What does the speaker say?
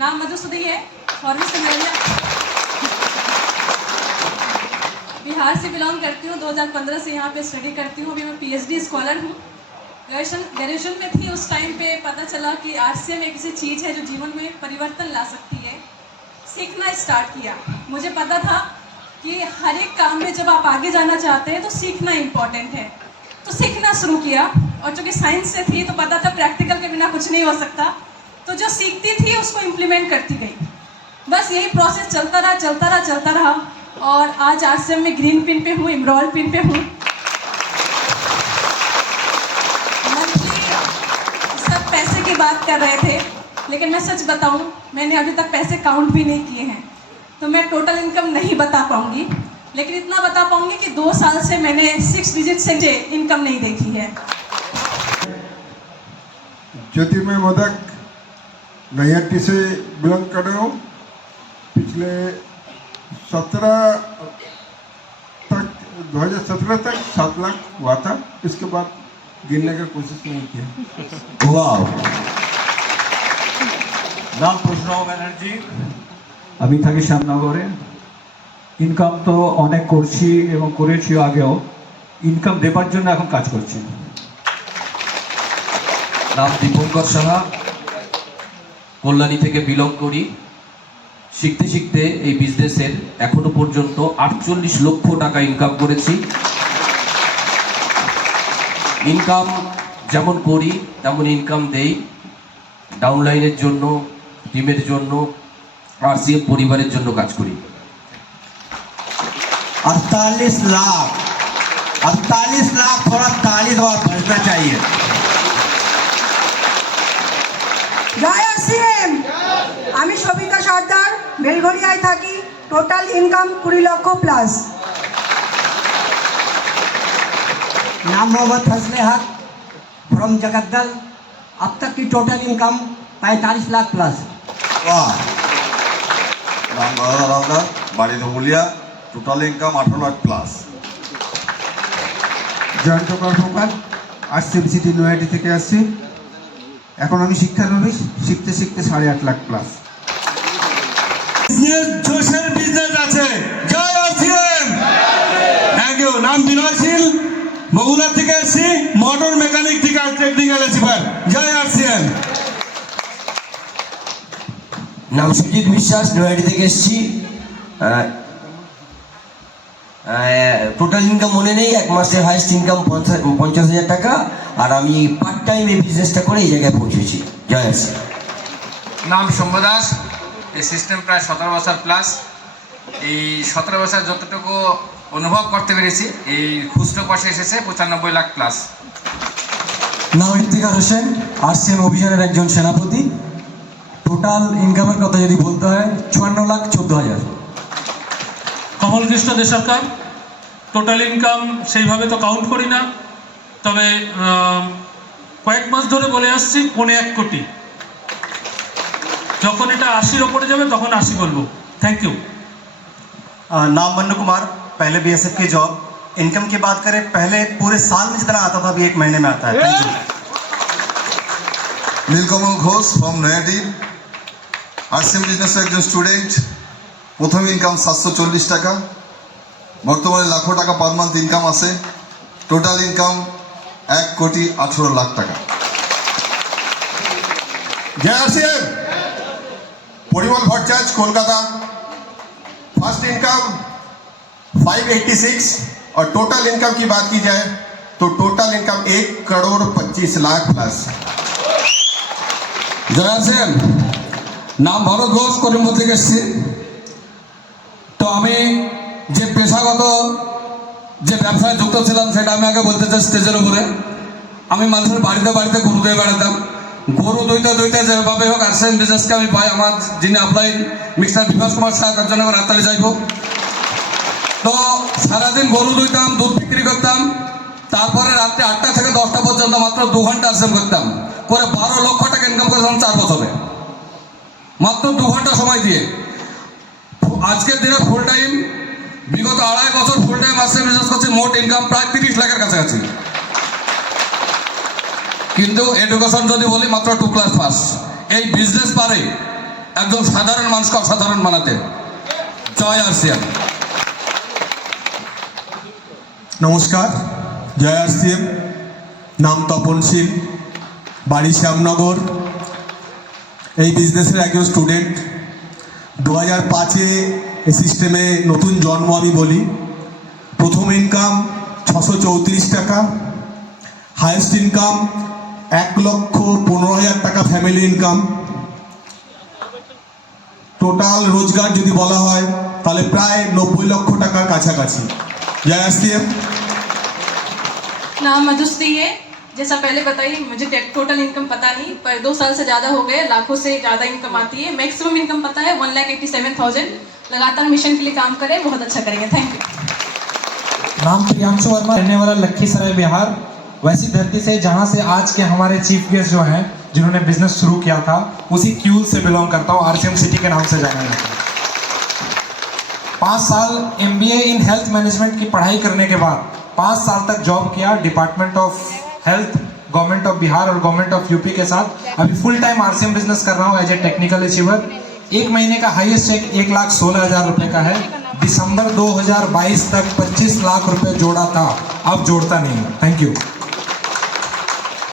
नाम मधुसूदन है, फॉरेन से बिहार से बिलोंग करती हूँ। 2015 से यहाँ पे स्टडी करती हूँ। अभी मैं PhD स्कॉलर हूँ। ग्रेजुएशन में थी उस टाइम पे पता चला कि RCM एक ऐसी चीज़ है जो जीवन में परिवर्तन ला सकती है। सीखना स्टार्ट किया। मुझे पता था कि हर एक काम में जब आप आगे जाना चाहते हैं तो सीखना इम्पॉर्टेंट है, तो सीखना शुरू किया। और चूँकि साइंस से थी तो पता था प्रैक्टिकल के बिना कुछ नहीं हो सकता, तो जो सीखती थी उसको इम्प्लीमेंट करती गई। बस यही प्रोसेस चलता रहा और आज RCM में ग्रीन पिन पे हूँ, एमराल्ड पिन पे हूँ। मंथली सब पैसे की बात कर रहे थे, लेकिन मैं सच बताऊँ मैंने अभी तक पैसे काउंट भी नहीं किए हैं, तो मैं टोटल इनकम नहीं बता पाऊँगी। लेकिन इतना बता पाऊँगी कि 2 साल से मैंने 6 डिजिट से इनकम नहीं देखी है। ज्योतिर्मय मोदक नैयाटी से बिलोंग कर रहा हूँ। पिछले 2017 तक 7 लाख हुआ था, इसके बाद गिनने की कोशिश नहीं किया। वाह। नाम প্রশ্ন ব্যানার্জি, আমি থাকি শ্যামনগরে। ইনকাম তো অনেক করছি এবং করেছি আগেও, ইনকাম দেবার জন্য এখন কাজ করছি। নাম দীপঙ্কর সাহা, কল্যাণী থেকে বিলং করি। শিখতে শিখতে এই বিজনেসের এখনো পর্যন্ত 48 লক্ষ টাকা ইনকাম করেছি। ইনকাম যেমন করি তেমন ইনকাম দেই ডাউনলাইনের জন্য, টিমের জন্য, RCM পরিবারের জন্য কাজ করি। 48 लाख, 48 लाख थोड़ा ताली और बजना चाहिए। জয় RCM। আমি সবিতা সর্দার, বেলঘরিয়ায় থাকি। টোটাল ইনকাম 20 লক্ষ প্লাস। नाम मोहम्मद फजले हक फ्रॉम जगद्दल। अब तक की टोटल इनकम 45 लाख प्लस। वाह। নাম গদাধর হালদার, বাড়ি Dhabulia, total income 18 lakh plus. Jayanta Karmakar, RCM city Nayati থেকে আসছি। এখন আমি শিক্ষানবিশ, শিখতে শিখতে 8.5 লাখ প্লাস। বিজনেস জোশের বিজনেস আছে। জয় RCM। Thank you. নাম বিনয়শীল, বগুড়া থেকে এসেছি, মোটর মেকানিক থেকে টেকনিক্যাল এক্সপার্ট। জয় RCM। নাম সুজিত বিশ্বাস, নয়াটি থেকে এসেছি। টোটাল ইনকাম মনে নেই, এক মাসে হাইস্ট ইনকাম 50,000 টাকা। আর আমি পার্ট টাইম এই বিজনেসটা করে এই জায়গায় পৌঁছেছি। জয় RCM। নাম সৌম্য দাস, এই সিস্টেম প্রায় 17 বছর প্লাস। এই 17 বছর যতটুকু অনুভব করতে পেরেছি, এই খুচরো পয়সা এসেছে 95 লাখ প্লাস। নাম ইফতিখার হোসেন, RCM অভিযানের একজন সেনাপতি। টোটাল ইনকামের কথা যদি বলতে হয় 54,14,000। কমল কৃষ্ণ দে সরকার, টোটাল ইনকাম সেইভাবে তো কাউন্ট করি না, তবে কয়েক মাস ধরে বলে আসছি 1.25 কোটি। যখন এটা 80-র ওপরে যাবে তখন 80 বলবো। Thank you. नाम मन्नू कुमार, पहले BSF की जॉब। इनकम की बात करें, पहले पूरे साल में जितना आता था अभी 1 महीने में आता है। Thank you. Nilkamal Ghosh from Nayati, RCM বিজনেসের একজন স্টুডেন্ট। প্রথম ইনকাম 740 টাকা, বর্তমানে লাখো টাকা পার মান্থ ইনকাম আসে। টোটাল ইনকাম 1,18 লাখ টাকা। जय RCM। Parimal Bhattacharya, Kolkata. First income 586 और टोटल इनकम की बात की जाए तो टोटल इनकम 1,25 लाख प्लस। জয় RCM। নাম ভরত ঘোষ, করিমগঞ্জ থেকে এসেছি। তো আমি যে পেশাগত যে ব্যবসায় যুক্ত ছিলাম সেটা আমি আগে বলতে চাই স্টেজের উপরে। আমি মানুষের বাড়িতে বাড়িতে গরু দিয়ে বেড়াতাম। গরু দইতে যেভাবে হোক RCM বিজনেসকে আমি পাই। আমার যিনি আপলাইন মিস্টার বিভাস কুমার শাহ, তার জন্য আমার হাততালি চাইব। তো সারাদিন গরু দইতাম, দুধ বিক্রি করতাম। তারপরে রাত্রে 8টা থেকে 10টা পর্যন্ত মাত্র 2 ঘন্টা RCM করতাম, করে 12 লক্ষ টাকা ইনকাম করেছিলাম 4 বছরে, মাত্র 2 ঘন্টা সময় দিয়ে। আজকের দিনে ফুল টাইম, বিগত 2.5 বছর ফুল টাইম RCM বিজনেস করছি। মোট ইনকাম প্রায় 30 লাখের কাছাকাছি। কিন্তু এডুকেশন যদি বলি মাত্র 2 ক্লাস পাস। এই বিজনেস পারে একজন সাধারণ মানুষকে অসাধারণ বানাতে। জয় আরসিএম। নমস্কার, জয় আরসিএম। নাম তপন শীল, বাড়ি শ্যামনগর। এই বিজনেসের একজন স্টুডেন্ট। 2005-এ এই সিস্টেমে নতুন জন্ম আমি বলি। প্রথম ইনকাম 634 টাকা, হায়েস্ট ইনকাম 1,15,000 টাকা ফ্যামিলি ইনকাম। টোটাল রোজগার যদি বলা হয় তাহলে প্রায় 90 লক্ষ টাকার কাছাকাছি। জয় আরসিএম। नाम मधुश्री है। जैसा पहले बताई, मुझे टोटल इनकम पता नहीं, पर 2 साल से ज़्यादा हो गए, लाखों से ज़्यादा इनकम आती है। मैक्सिमम इनकम पता है 1,87,000। लगातार मिशन के लिए काम करें, बहुत अच्छा करेंगे। Thank you. नाम प्रियांशु वर्मा, रहने वाला लखीसराय बिहार। वैसी धरती से जहां से आज के हमारे चीफ गेस्ट जो हैं, जिन्होंने बिजनेस शुरू किया था, उसी क्यूल से बिलोंग करता हूं। आरसीएम सिटी के नाम से जाना जाता है। 5 साल MBA इन हेल्थ मैनेजमेंट की पढ़ाई करने के बाद 5 साल तक जॉब किया department of health, government of Bihar और गवर्नमेंट ऑफ यूपी के साथ। अभी फुल टाइम आरसीएम बिजनेस कर रहा हूँ एज ए टेक्निकल अचीवर। 1 महीने का हाईएस्ट चेक 1,16,000 रुपये का है। दिसंबर 2022 तक 25 लाख रुपए जोड़ा था, अब जोड़ता नहीं। Thank you.